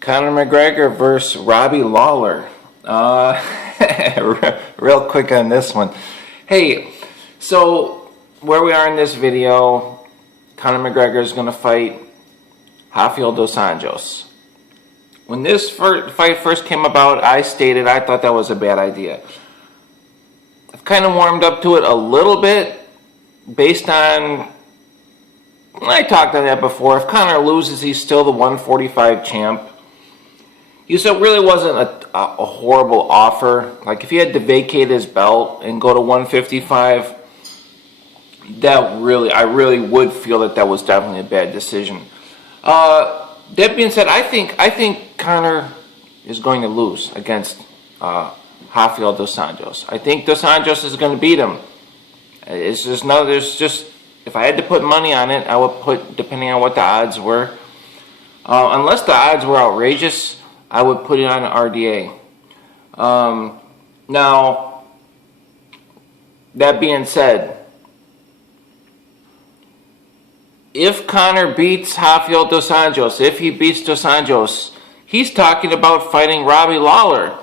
Conor McGregor versus Robbie Lawler. Real quick on this one. Hey, so where we are in this video, Conor McGregor is going to fight Rafael dos Anjos. When this fight first came about, I stated I thought that was a bad idea. I've kind of warmed up to it a little bit based on, I talked on that before, if Conor loses, he's still the 145 champ. So it really wasn't a horrible offer. Like if he had to vacate his belt and go to 155, I really would feel that was definitely a bad decision. That being said, I think Conor is going to lose against Rafael dos Anjos. I think dos Anjos is going to beat him. If I had to put money on it, I would put, depending on what the odds were, unless the odds were outrageous, I would put it on RDA. Now, that being said, if Conor beats Rafael dos Anjos, if he beats dos Anjos, he's talking about fighting Robbie Lawler.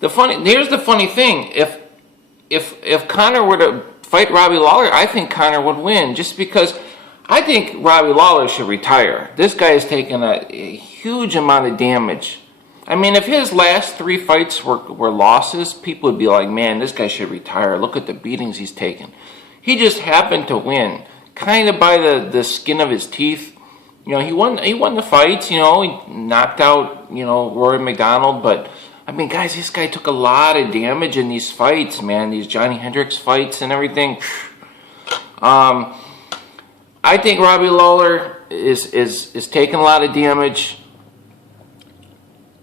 Here's the funny thing: if Conor were to fight Robbie Lawler, I think Conor would win, just because I think Robbie Lawler should retire. This guy has taken a huge amount of damage. I mean, if his last 3 fights were losses, people would be like, man, this guy should retire. Look at the beatings he's taken. He just happened to win, kind of by the skin of his teeth. You know, he won the fights, you know, he knocked out, you know, Rory McDonald, but I mean, guys, this guy took a lot of damage in these fights, man, these Johnny Hendricks fights and everything. I think Robbie Lawler is taking a lot of damage,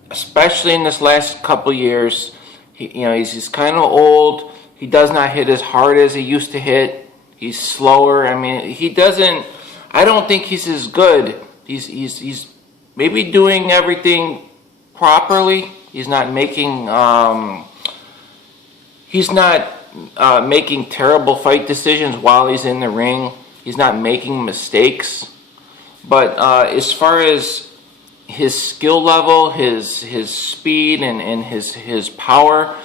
especially in this last couple years. He's kind of old. He does not hit as hard as he used to hit. He's slower. I mean, I don't think he's as good. He's maybe doing everything properly. He's not making making terrible fight decisions while he's in the ring. He's not making mistakes. But as far as his skill level, his speed, and his power,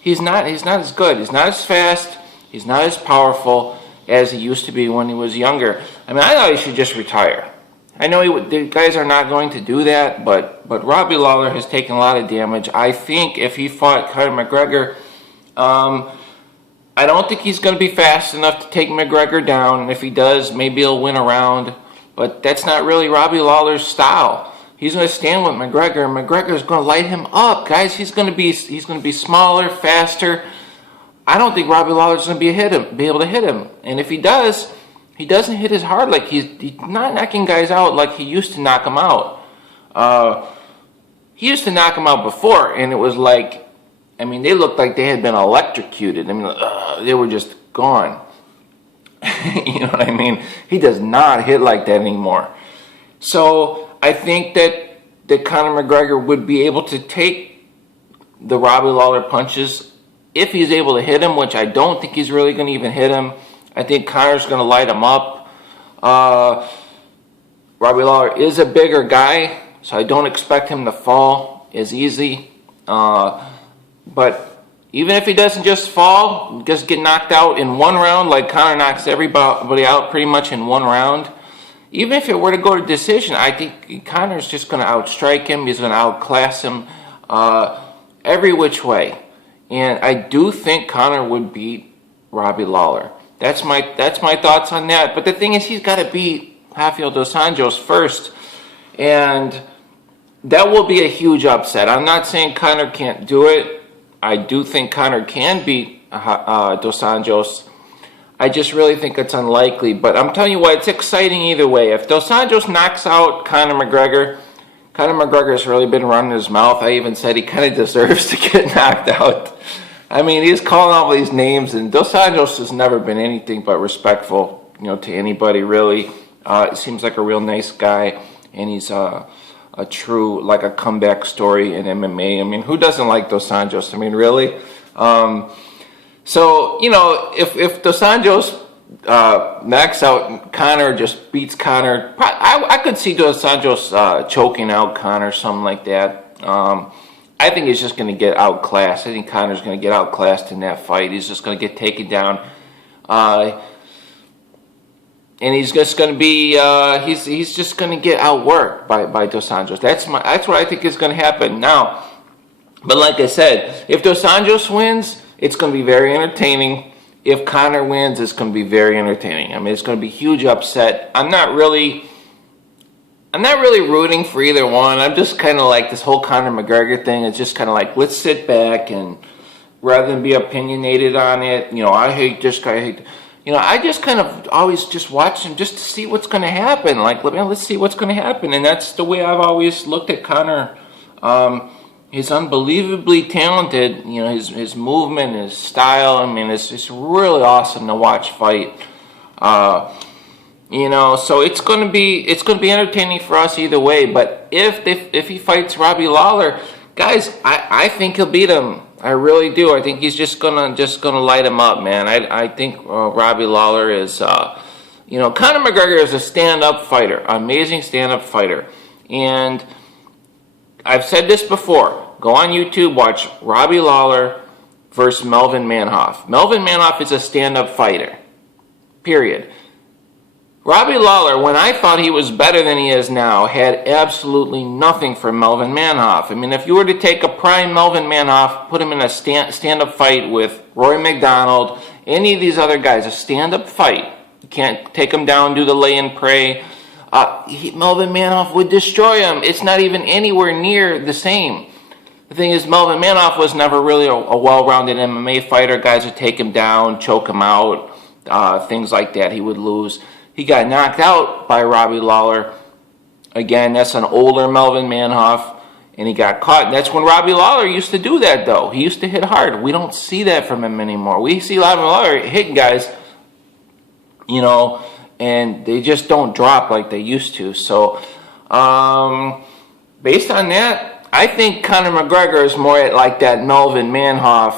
he's not as good. He's not as fast. He's not as powerful as he used to be when he was younger. I mean, I thought he should just retire. I know the guys are not going to do that, but Robbie Lawler has taken a lot of damage. I think if he fought Conor McGregor, I don't think he's going to be fast enough to take McGregor down. And if he does, maybe he'll win a round. But that's not really Robbie Lawler's style. He's going to stand with McGregor, and McGregor's going to light him up, guys. He's going to be smaller, faster. I don't think Robbie Lawler's going to be able to hit him. And if he does, he doesn't hit as hard. Like he's not knocking guys out like he used to knock them out. He used to knock them out before, and it was like, I mean, they looked like they had been electrocuted. I mean, they were just gone. You know what I mean? He does not hit like that anymore. So I think that Conor McGregor would be able to take the Robbie Lawler punches if he's able to hit him, which I don't think he's really going to even hit him. I think Conor's going to light him up. Robbie Lawler is a bigger guy, so I don't expect him to fall as easy. But even if he doesn't just fall, just get knocked out in one round, like Conor knocks everybody out pretty much in one round, even if it were to go to decision, I think Conor's just going to outstrike him. He's going to outclass him every which way. And I do think Conor would beat Robbie Lawler. That's my thoughts on that. But the thing is, he's got to beat Rafael dos Anjos first. And that will be a huge upset. I'm not saying Conor can't do it. I do think Conor can beat dos Anjos. I just really think it's unlikely. But I'm telling you what, it's exciting either way. If dos Anjos knocks out Conor McGregor's really been running his mouth. I even said he kind of deserves to get knocked out. I mean, he's calling all these names, and dos Anjos has never been anything but respectful, you know, to anybody really. He seems like a real nice guy, and he's a true, like a comeback story in MMA. I mean, who doesn't like dos Anjos? I mean, really? So, you know, if dos Anjos knocks out Conor, just beats Conor. I could see Dos Anjos choking out Conor, something like that. I think he's just going to get outclassed. I think Conor's going to get outclassed in that fight. He's just going to get taken down. And he's just going to be he's just going to get outworked by Dos Anjos. That's what I think is going to happen now. But like I said, if Dos Anjos wins, it's going to be very entertaining. If Conor wins, it's going to be very entertaining. I mean, it's going to be a huge upset. I'm not really rooting for either one. I'm just kind of like this whole Conor McGregor thing. It's just kind of like, let's sit back and rather than be opinionated on it. You know, I hate this guy. I just kind of always just watch him just to see what's going to happen. Like, let's see what's going to happen. And that's the way I've always looked at Conor. He's unbelievably talented. You know, his movement, his style. I mean, it's really awesome to watch fight. You know, so it's going to be entertaining for us either way. But if he fights Robbie Lawler, guys, I think he'll beat him. I really do. I think he's just gonna light him up, man. I think Robbie Lawler is, Conor McGregor is a stand-up fighter, amazing stand-up fighter, and I've said this before. Go on YouTube, watch Robbie Lawler versus Melvin Manhoef. Melvin Manhoef is a stand-up fighter. Period. Robbie Lawler, when I thought he was better than he is now, had absolutely nothing for Melvin Manhoef. I mean, if you were to take a prime Melvin Manhoef, put him in a stand-up fight with Roy McDonald, any of these other guys, a stand-up fight, you can't take him down, do the lay and pray, Melvin Manhoef would destroy him. It's not even anywhere near the same. The thing is, Melvin Manhoef was never really a well-rounded MMA fighter. Guys would take him down, choke him out, things like that. He would lose. He got knocked out by Robbie Lawler. Again, that's an older Melvin Manhoef, and he got caught. And that's when Robbie Lawler used to do that, though. He used to hit hard. We don't see that from him anymore. We see Robbie Lawler hitting guys, and they just don't drop like they used to. So, based on that, I think Conor McGregor is more at like that Melvin Manhoef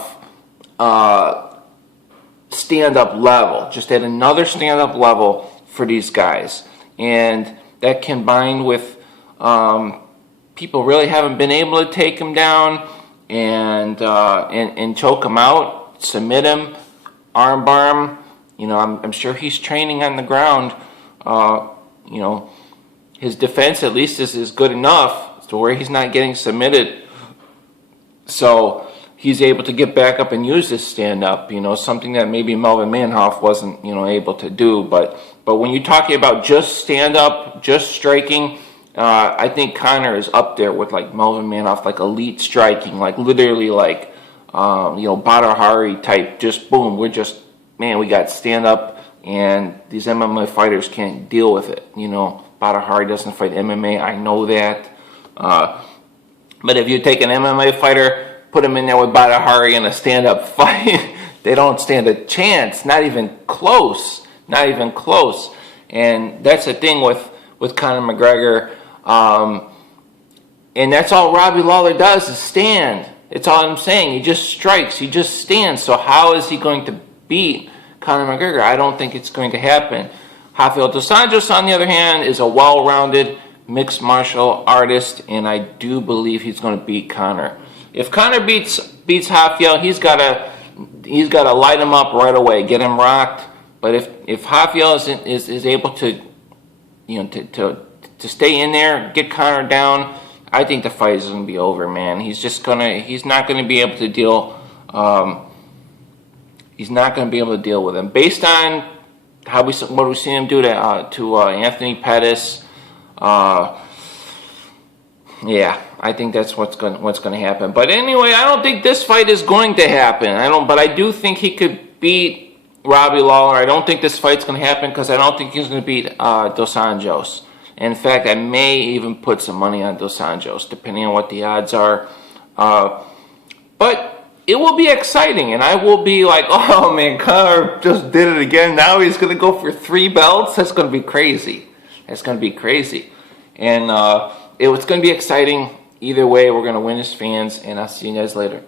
stand-up level, just at another stand-up level for these guys. And that combined with people really haven't been able to take him down and choke him out, submit him, armbar him. I'm sure he's training on the ground. His defense at least is good enough to where he's not getting submitted. So he's able to get back up and use his stand-up, something that maybe Melvin Manhoef wasn't, able to do. But when you're talking about just stand-up, just striking, I think Conor is up there with like Melvin Manhoef, like elite striking, like literally like, Badr Hari type, just boom, we got stand-up, and these MMA fighters can't deal with it. Badr Hari doesn't fight MMA, I know that. But if you take an MMA fighter, put him in there with Badr Hari in a stand-up fight, they don't stand a chance, not even close. And that's the thing with Conor McGregor. And that's all Robbie Lawler does is stand. It's all I'm saying. He just strikes. He just stands. So how is he going to beat Conor McGregor? I don't think it's going to happen. Rafael dos Anjos, on the other hand, is a well-rounded mixed martial artist, and I do believe he's going to beat Conor. If Conor beats Rafael, he's got to light him up right away, get him rocked. But if Rafael is able to stay in there, get Conor down, I think the fight is going to be over, man. He's not going to be able to deal. He's not going to be able to deal with him based on what we've seen him do to Anthony Pettis. Yeah, I think that's what's going to happen. But anyway, I don't think this fight is going to happen. But I do think he could beat Robbie Lawler. I don't think this fight's going to happen because I don't think he's going to beat Dos Anjos. In fact, I may even put some money on Dos Anjos, depending on what the odds are. But it will be exciting, and I will be like, oh man, Conor just did it again. Now he's going to go for 3 belts. That's going to be crazy. And it's going to be exciting. Either way, we're going to win as fans, and I'll see you guys later.